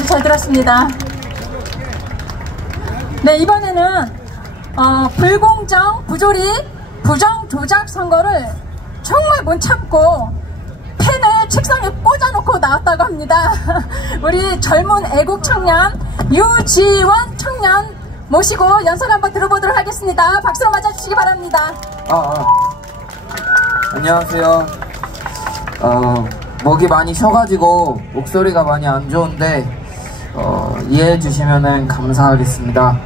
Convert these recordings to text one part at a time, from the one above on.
아주 잘 들었습니다. 네, 이번에는 불공정, 부조리, 부정 조작 선거를 정말 못 참고 펜을 책상에 꽂아놓고 나왔다고 합니다. 우리 젊은 애국 청년 유지원 청년 모시고 연설 한번 들어보도록 하겠습니다. 박수로 맞아주시기 바랍니다. 안녕하세요. 목이 많이 쉬어가지고 목소리가 많이 안 좋은데 이해해 주시면 감사하겠습니다.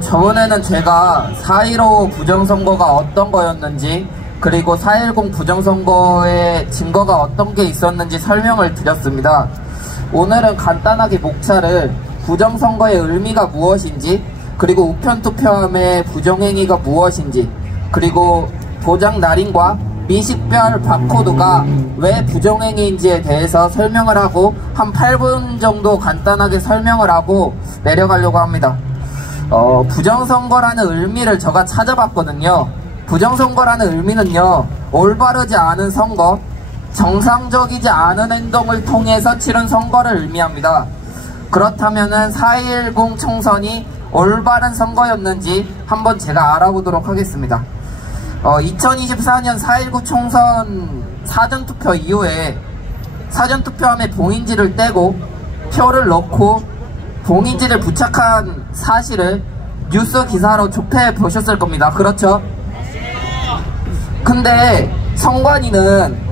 저번에는 제가 4.15 부정선거가 어떤 거였는지, 그리고 4.10 부정선거의 증거가 어떤 게 있었는지 설명을 드렸습니다. 오늘은 간단하게 목차를 부정선거의 의미가 무엇인지, 그리고 우편투표함의 부정행위가 무엇인지, 그리고 도장 날인과 미식별 바코드가 왜 부정행위인지에 대해서 설명을 하고 한 8분 정도 간단하게 설명을 하고 내려가려고 합니다. 부정선거라는 의미를 제가 찾아봤거든요. 부정선거라는 의미는요, 올바르지 않은 선거, 정상적이지 않은 행동을 통해서 치른 선거를 의미합니다. 그렇다면은 4.10 총선이 올바른 선거였는지 한번 제가 알아보도록 하겠습니다. 2024년 4.19 총선 사전투표 이후에 사전투표함에 봉인지를 떼고 표를 넣고 봉인지를 부착한 사실을 뉴스 기사로 접해 보셨을 겁니다. 그렇죠? 근데 선관위는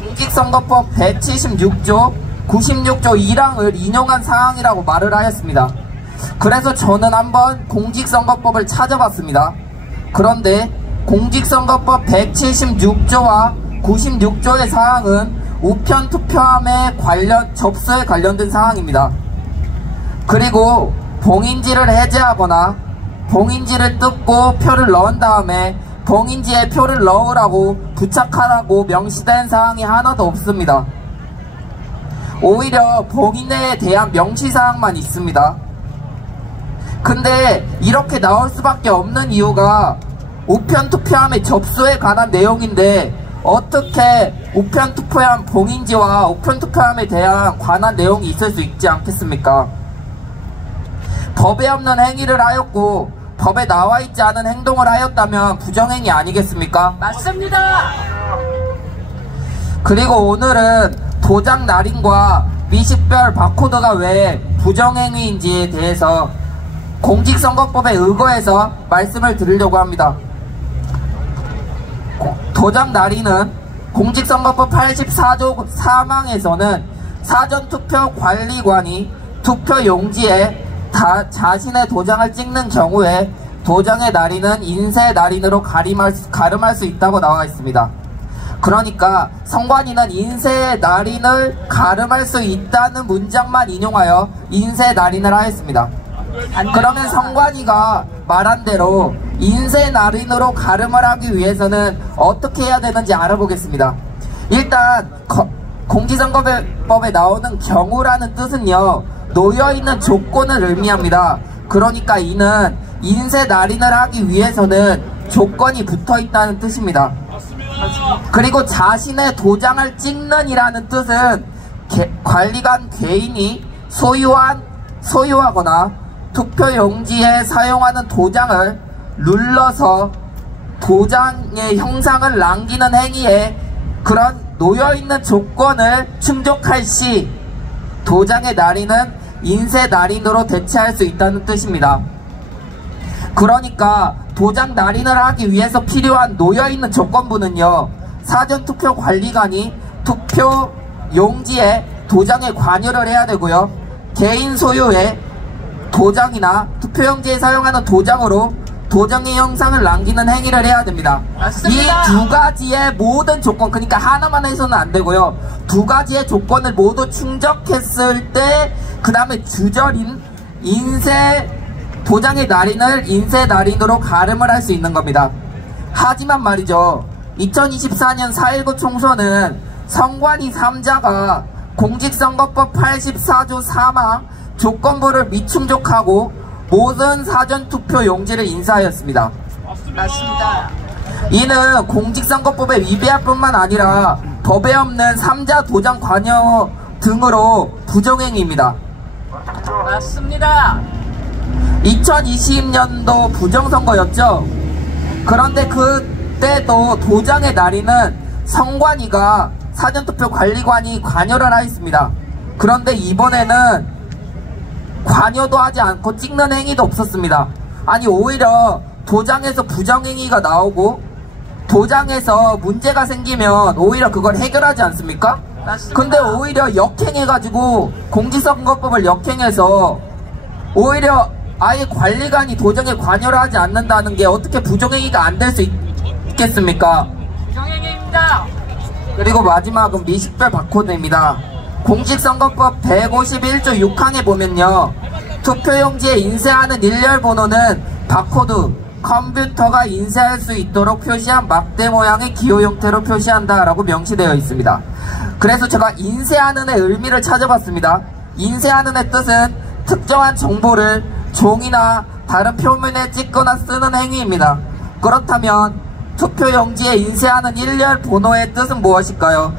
공직선거법 176조 96조 1항을 인용한 사항이라고 말을 하였습니다. 그래서 저는 한번 공직선거법을 찾아봤습니다. 그런데 공직선거법 176조와 96조의 사항은 우편투표함의 접수에 관련된 사항입니다. 그리고 봉인지를 해제하거나 봉인지를 뜯고 표를 넣은 다음에 봉인지에 표를 넣으라고 부착하라고 명시된 사항이 하나도 없습니다. 오히려 봉인에 대한 명시사항만 있습니다. 근데 이렇게 나올 수밖에 없는 이유가 우편투표함의 접수에 관한 내용인데 어떻게 우편투표함 봉인지와 우편투표함에 대한 관한 내용이 있을 수 있지 않겠습니까? 법에 없는 행위를 하였고 법에 나와있지 않은 행동을 하였다면 부정행위 아니겠습니까? 맞습니다. 그리고 오늘은 도장 날인과 미식별 바코드가 왜 부정행위인지에 대해서 공직선거법에 의거해서 말씀을 드리려고 합니다. 도장 날인은 공직선거법 84조 3항에서는 사전투표 관리관이 투표용지에 자신의 도장을 찍는 경우에 도장의 날인은 인쇄 날인으로 가름할 수 있다고 나와 있습니다. 그러니까 선관위는 인쇄 날인을 가름할 수 있다는 문장만 인용하여 인쇄 날인을 하였습니다. 그러면 선관위가 말한 대로 인쇄 날인으로 가름을 하기 위해서는 어떻게 해야 되는지 알아보겠습니다. 일단 공직선거법에 나오는 경우라는 뜻은요, 놓여있는 조건을 의미합니다. 그러니까 이는 인쇄 날인을 하기 위해서는 조건이 붙어있다는 뜻입니다. 그리고 자신의 도장을 찍는 이라는 뜻은 관리관 개인이 소유하거나 투표용지에 사용하는 도장을 눌러서 도장의 형상을 남기는 행위에 그런 놓여있는 조건을 충족할 시 도장의 날인은 인쇄 날인으로 대체할 수 있다는 뜻입니다. 그러니까 도장 날인을 하기 위해서 필요한 놓여있는 조건부는요, 사전투표 관리관이 투표 용지에 도장에 관여를 해야 되고요, 개인 소유의 도장이나 투표용지에 사용하는 도장으로 도장의 형상을 남기는 행위를 해야 됩니다. 이 두 가지의 모든 조건, 그러니까 하나만 해서는 안 되고요, 두 가지의 조건을 모두 충족했을 때 그 다음에 주절인 도장의 날인을 인쇄 날인으로 가름을 할 수 있는 겁니다. 하지만 말이죠, 2024년 4.19 총선은 선관위 3자가 공직선거법 84조 3항 조건부를 미충족하고 모든 사전투표 용지를 인쇄하였습니다. 맞습니다. 이는 공직선거법에 위배할 뿐만 아니라 법에 없는 3자 도장 관여 등으로 부정행위입니다. 맞습니다. 2020년도 부정선거였죠. 그런데 그때도 도장의 날인은 선관위가 사전투표 관리관이 관여를 하였습니다. 그런데 이번에는 관여도 하지 않고 찍는 행위도 없었습니다. 아니, 오히려 도장에서 부정행위가 나오고 도장에서 문제가 생기면 오히려 그걸 해결하지 않습니까? 맞습니다. 근데 오히려 역행해가지고 공직선거법을 역행해서 오히려 아예 관리관이 도정에 관여를 하지 않는다는 게 어떻게 부정행위가 안 될 수 있겠습니까? 부정행위입니다. 그리고 마지막은 미식별 바코드입니다. 공직선거법 151조 6항에 보면요, 투표용지에 인쇄하는 일렬 번호는 바코드, 컴퓨터가 인쇄할 수 있도록 표시한 막대 모양의 기호 형태로 표시한다 라고 명시되어 있습니다. 그래서 제가 인쇄하는의 의미를 찾아봤습니다. 인쇄하는의 뜻은 특정한 정보를 종이나 다른 표면에 찍거나 쓰는 행위입니다. 그렇다면 투표용지에 인쇄하는 일렬 번호의 뜻은 무엇일까요?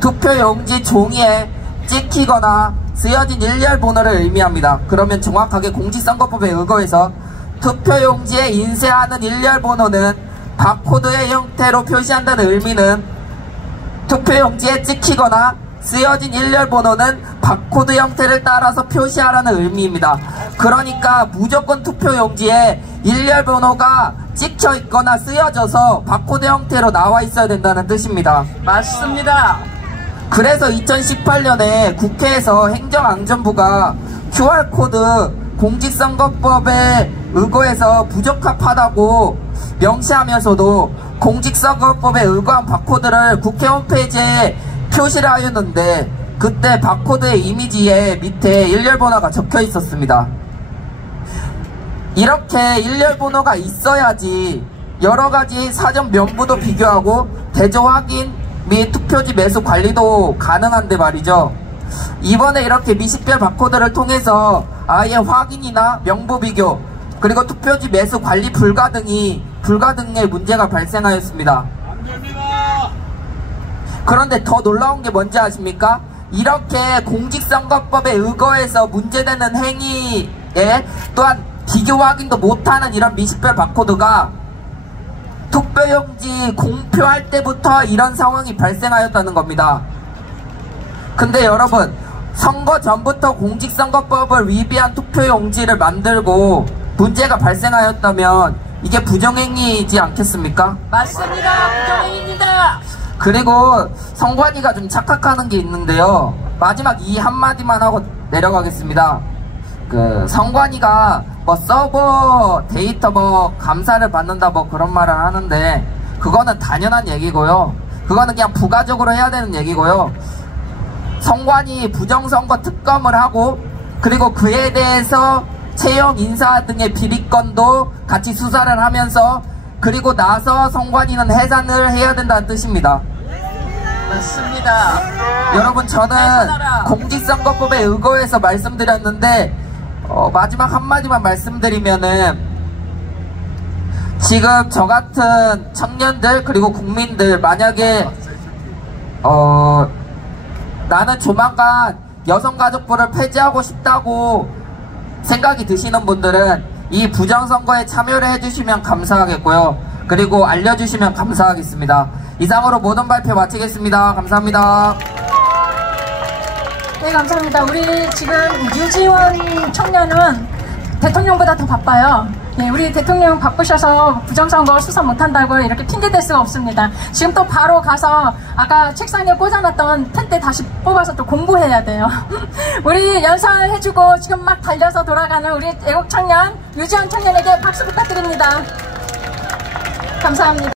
투표용지 종이에 찍히거나 쓰여진 일렬 번호를 의미합니다. 그러면 정확하게 공직선거법에 의거해서 투표용지에 인쇄하는 일렬 번호는 바코드의 형태로 표시한다는 의미는 투표용지에 찍히거나 쓰여진 일렬 번호는 바코드 형태를 따라서 표시하라는 의미입니다. 그러니까 무조건 투표용지에 일렬 번호가 찍혀 있거나 쓰여져서 바코드 형태로 나와 있어야 된다는 뜻입니다. 맞습니다. 그래서 2018년에 국회에서 행정안전부가 QR코드 공직선거법에 의거해서 부적합하다고 명시하면서도 공직선거법에 의거한 바코드를 국회 홈페이지에 표시를 하였는데 그때 바코드의 이미지에 밑에 일렬번호가 적혀 있었습니다. 이렇게 일렬번호가 있어야지 여러가지 사전 면부도 비교하고 대조 확인 및 투표지 매수 관리도 가능한데 말이죠. 이번에 이렇게 미식별 바코드를 통해서 아예 확인이나 명부 비교 그리고 투표지 매수 관리 불가등의 문제가 발생하였습니다. 그런데 더 놀라운 게 뭔지 아십니까? 이렇게 공직선거법에 의거해서 문제되는 행위에 또한 비교 확인도 못하는 이런 미식별 바코드가 투표용지 공표할 때부터 이런 상황이 발생하였다는 겁니다. 근데 여러분, 선거 전부터 공직선거법을 위배한 투표용지를 만들고 문제가 발생하였다면 이게 부정행위이지 않겠습니까? 맞습니다. 부정행위입니다. 그리고 선관위가 좀 착각하는 게 있는데요. 마지막 이 한마디만 하고 내려가겠습니다. 선관위가 뭐 서버 데이터 뭐 감사를 받는다 뭐 그런 말을 하는데 그거는 당연한 얘기고요. 그거는 그냥 부가적으로 해야 되는 얘기고요. 선관위 부정선거 특검을 하고 그리고 그에 대해서 채용 인사 등의 비리건도 같이 수사를 하면서 그리고 나서 선관위는 해산을 해야 된다는 뜻입니다. 맞습니다. 여러분, 저는 공직선거법에 의거해서 말씀드렸는데 마지막 한마디만 말씀드리면은 지금 저 같은 청년들 그리고 국민들 만약에 나는 조만간 여성가족부를 폐지하고 싶다고 생각이 드시는 분들은 이 부정선거에 참여를 해주시면 감사하겠고요. 그리고 알려주시면 감사하겠습니다. 이상으로 모든 발표 마치겠습니다. 감사합니다. 네, 감사합니다. 우리 지금 유지원 청년은 대통령보다 더 바빠요. 네, 우리 대통령 바쁘셔서 부정선거 수사 못한다고 이렇게 핑계댈 수가 없습니다. 지금 또 바로 가서 아까 책상에 꽂아놨던 펜대 다시 뽑아서 또 공부해야 돼요. 우리 연설해주고 지금 막 달려서 돌아가는 우리 애국 청년 유지원 청년에게 박수 부탁드립니다. 감사합니다.